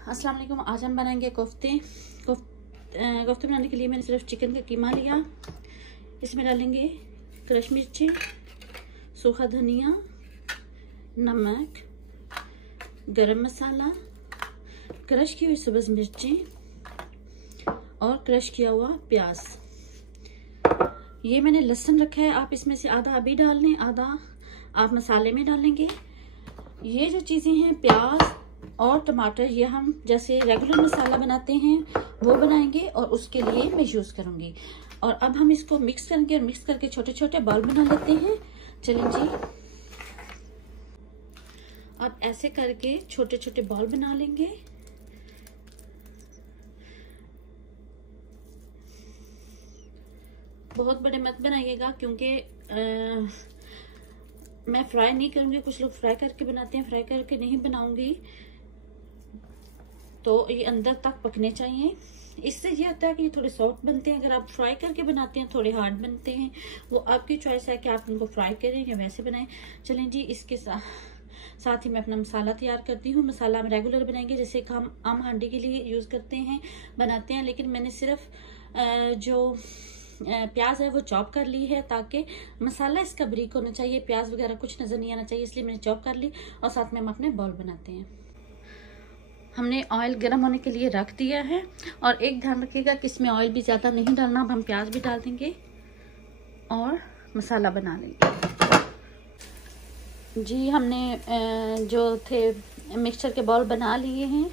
अस्सलाम वालेकुम। आज हम बनाएंगे कोफ्ते। कोफ्ते बनाने के लिए मैंने सिर्फ चिकन का कीमा लिया। इसमें डालेंगे क्रश मिर्ची, सूखा धनिया, नमक, गरम मसाला, क्रश की हुई सब्ज़ मिर्ची और क्रश किया हुआ प्याज। ये मैंने लहसुन रखा है, आप इसमें से आधा अभी डाल लें, आधा आप मसाले में डालेंगे। ये जो चीज़ें हैं प्याज और टमाटर, ये हम जैसे रेगुलर मसाला बनाते हैं वो बनाएंगे और उसके लिए मैं यूज़ करूँगी। और अब हम इसको मिक्स करेंगे और मिक्स करके छोटे छोटे बॉल बना लेते हैं। चलें जी, अब ऐसे करके छोटे छोटे बॉल बना लेंगे। बहुत बड़े मत बनाइएगा क्योंकि मैं फ्राई नहीं करूँगी। कुछ लोग फ्राई करके बनाते हैं, फ्राई करके नहीं बनाऊंगी, तो ये अंदर तक पकने चाहिए। इससे ये होता है कि ये थोड़े सॉफ्ट बनते हैं। अगर आप फ्राई करके बनाते हैं थोड़े हार्ड बनते हैं। वो आपकी चॉइस है कि आप उनको फ्राई करें या वैसे बनाएं। चलें जी, इसके साथ ही मैं अपना मसाला तैयार करती हूँ। मसाला हम रेगुलर बनाएंगे जैसे हम आम हांडी के लिए यूज़ करते हैं, बनाते हैं। लेकिन मैंने सिर्फ जो प्याज है वो चॉप कर ली है ताकि मसाला इसका बारीक होना चाहिए, प्याज वगैरह कुछ नज़र नहीं आना चाहिए, इसलिए मैंने चॉप कर ली। और साथ में हम अपने बॉल बनाते हैं। हमने ऑयल गर्म होने के लिए रख दिया है। और एक ध्यान रखिएगा कि इसमें ऑयल भी ज़्यादा नहीं डालना। अब हम प्याज भी डाल देंगे और मसाला बना लेंगे जी। हमने जो थे मिक्सचर के बॉल बना लिए हैं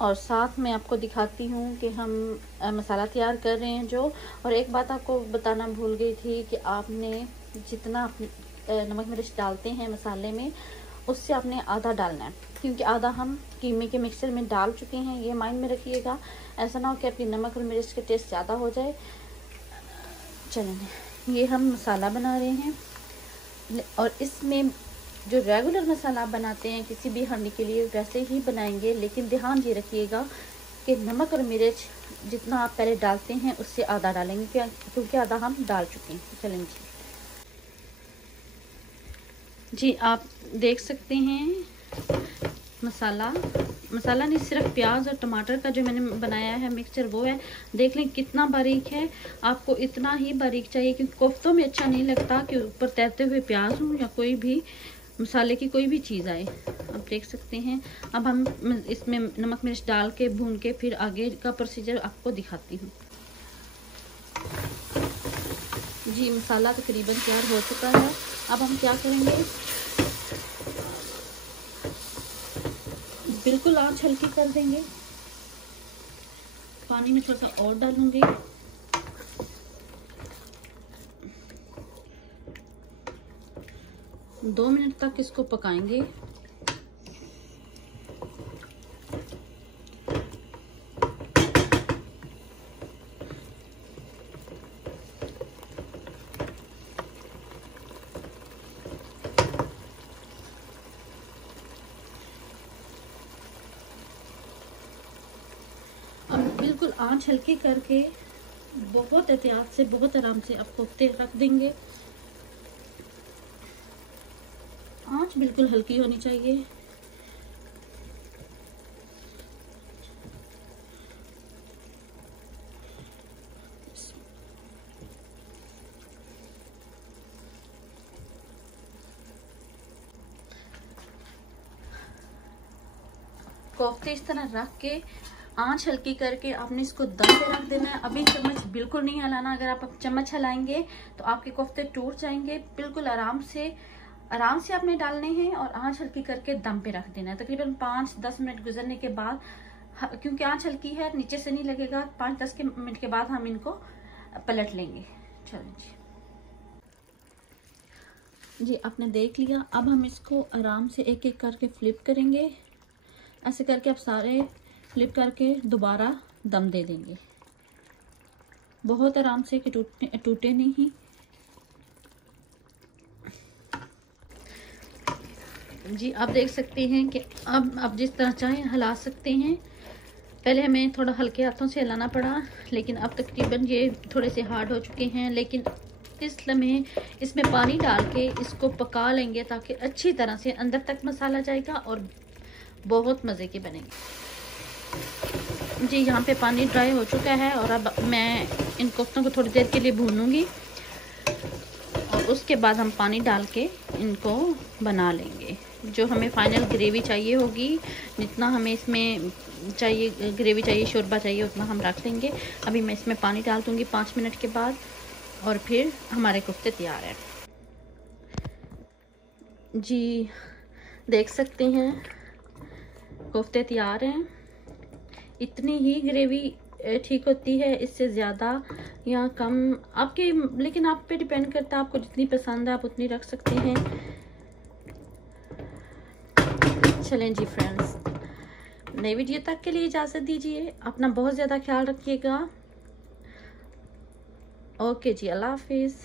और साथ में आपको दिखाती हूँ कि हम मसाला तैयार कर रहे हैं जो। और एक बात आपको बताना भूल गई थी कि आपने जितना नमक मिर्च डालते हैं मसाले में उससे आपने आधा डालना है, क्योंकि आधा हम कीमे के मिक्सचर में डाल चुके हैं। ये माइंड में रखिएगा, ऐसा ना हो कि आपकी नमक और मिर्च का टेस्ट ज़्यादा हो जाए। चलें, ये हम मसाला बना रहे हैं और इसमें जो रेगुलर मसाला बनाते हैं किसी भी हांडी के लिए वैसे ही बनाएंगे। लेकिन ध्यान ये रखिएगा कि नमक और मिर्च जितना आप पहले डालते हैं उससे आधा डालेंगे, क्योंकि आधा हम डाल चुके हैं। चलें जी, आप देख सकते हैं मसाला नहीं, सिर्फ प्याज और टमाटर का जो मैंने बनाया है मिक्सचर वो है। देख लें कितना बारीक है। आपको इतना ही बारीक चाहिए क्योंकि कोफ्तों में अच्छा नहीं लगता कि ऊपर तैरते हुए प्याज हो या कोई भी मसाले की कोई भी चीज़ आए। आप देख सकते हैं। अब हम इसमें नमक मिर्च डाल के भून के फिर आगे का प्रोसीजर आपको दिखाती हूँ जी। मसाला तकरीबन तैयार हो चुका है। अब हम क्या करेंगे, बिल्कुल आंच हल्की कर देंगे। पानी में थोड़ा सा और डालूंगी। दो मिनट तक इसको पकाएंगे। बिल्कुल आंच हल्की करके बहुत एहतियात से, बहुत आराम से आप कोफ्ते रख देंगे। आंच बिल्कुल हल्की होनी चाहिए। कोफ्ते इस तरह रख के आंच हल्की करके आपने इसको दम पे रख देना है। अभी चम्मच बिल्कुल नहीं हिलाना। अगर आप चम्मच हिलाएंगे तो आपके कोफ्ते टूट जाएंगे। बिल्कुल आराम से आपने डालने हैं और आंच हल्की करके दम पे रख देना है। तकरीबन 5-10 मिनट गुजरने के बाद, क्योंकि आंच हल्की है नीचे से नहीं लगेगा, 5-10 मिनट के बाद हम इनको पलट लेंगे। चलो जी, आपने देख लिया। अब हम इसको आराम से एक एक करके फ्लिप करेंगे। ऐसे करके आप सारे फ्लिप करके दोबारा दम दे देंगे, बहुत आराम से कि टूटे नहीं। जी, आप देख सकते हैं कि अब आप जिस तरह चाहें हिला सकते हैं। पहले हमें थोड़ा हल्के हाथों से हिलाना पड़ा, लेकिन अब तकरीबन ये थोड़े से हार्ड हो चुके हैं। लेकिन इस लम्हे इसमें पानी डाल के इसको पका लेंगे ताकि अच्छी तरह से अंदर तक मसाला जाएगा और बहुत मज़े की बनेगी जी। यहाँ पे पानी ड्राई हो चुका है और अब मैं इन कोफ्तों को थोड़ी देर के लिए भूनूंगी और उसके बाद हम पानी डाल के इनको बना लेंगे। जो हमें फाइनल ग्रेवी चाहिए होगी, जितना हमें इसमें चाहिए ग्रेवी चाहिए, शोरबा चाहिए, उतना हम रख लेंगे। अभी मैं इसमें पानी डाल दूँगी 5 मिनट के बाद और फिर हमारे कोफ्ते तैयार हैं जी। देख सकते हैं कोफ्ते तैयार हैं। इतनी ही ग्रेवी ठीक होती है, इससे ज़्यादा या कम आपके, लेकिन आप पे डिपेंड करता है, आपको जितनी पसंद है आप उतनी रख सकते हैं। चलें जी फ्रेंड्स, नई वीडियो तक के लिए इजाज़त दीजिए। अपना बहुत ज़्यादा ख्याल रखिएगा। ओके जी, अल्लाह हाफिज़।